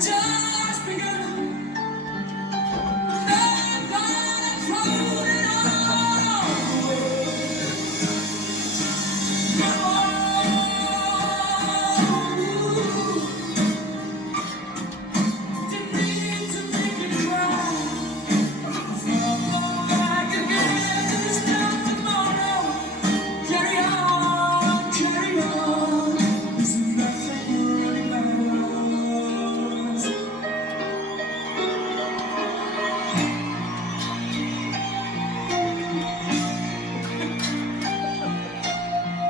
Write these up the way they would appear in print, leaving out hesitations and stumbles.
Just begun.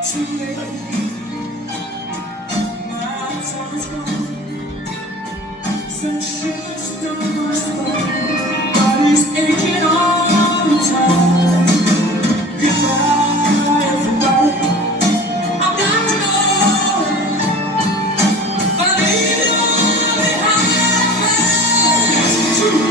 Too late, my time is gone. Sunshine's done my spine. Body's aching all the time. Goodbye, everybody. I've got to go. I leave you all behind. It's true.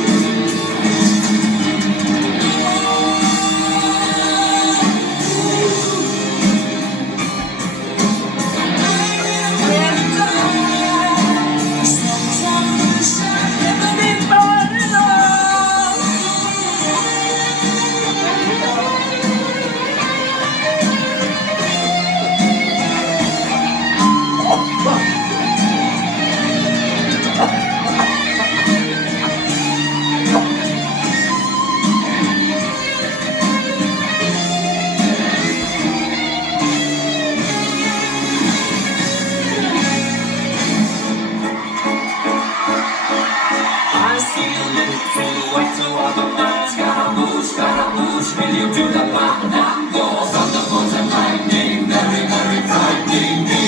Will you do the banana? Thunderbolts and lightning, very, very frightening me.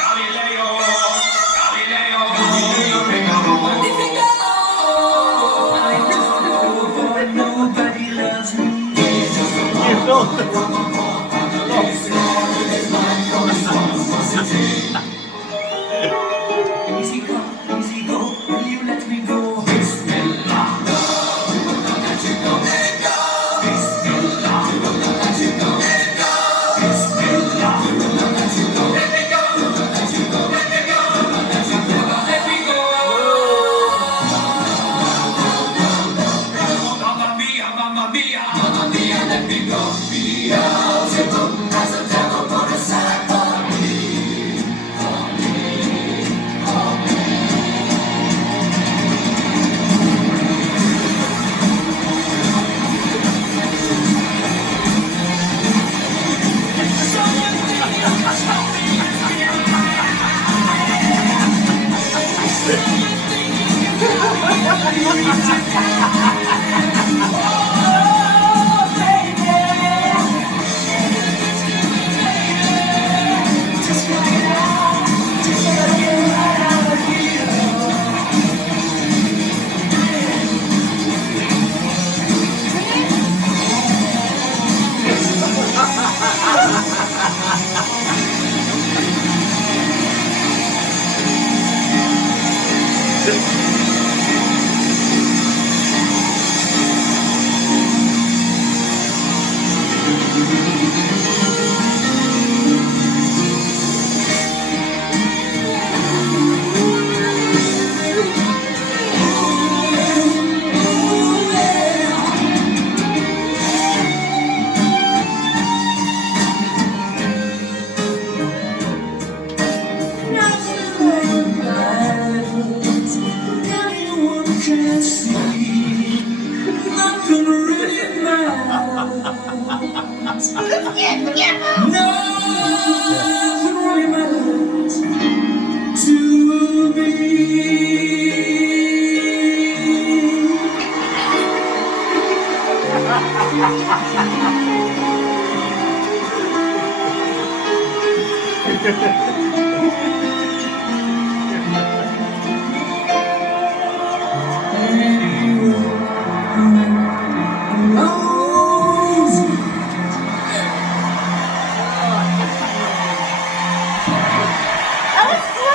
Galileo, Galileo, Galileo Figaro. Magnifico! I know, but nobody loves me. He's just a easy come, easy go. Will you let me go? Bismillah, no, we will not let you go. Let it go. Bismillah, we will not let you go. Let it go. Bismillah, we will not let you go. Let me go. We will not let you go. Let me go. We will not let you go. Let me go. Mamma mia, mamma mia, mamma mia, let me go. Beelzebub has a devil put aside for me, for me, for me. Nothing really matters to me.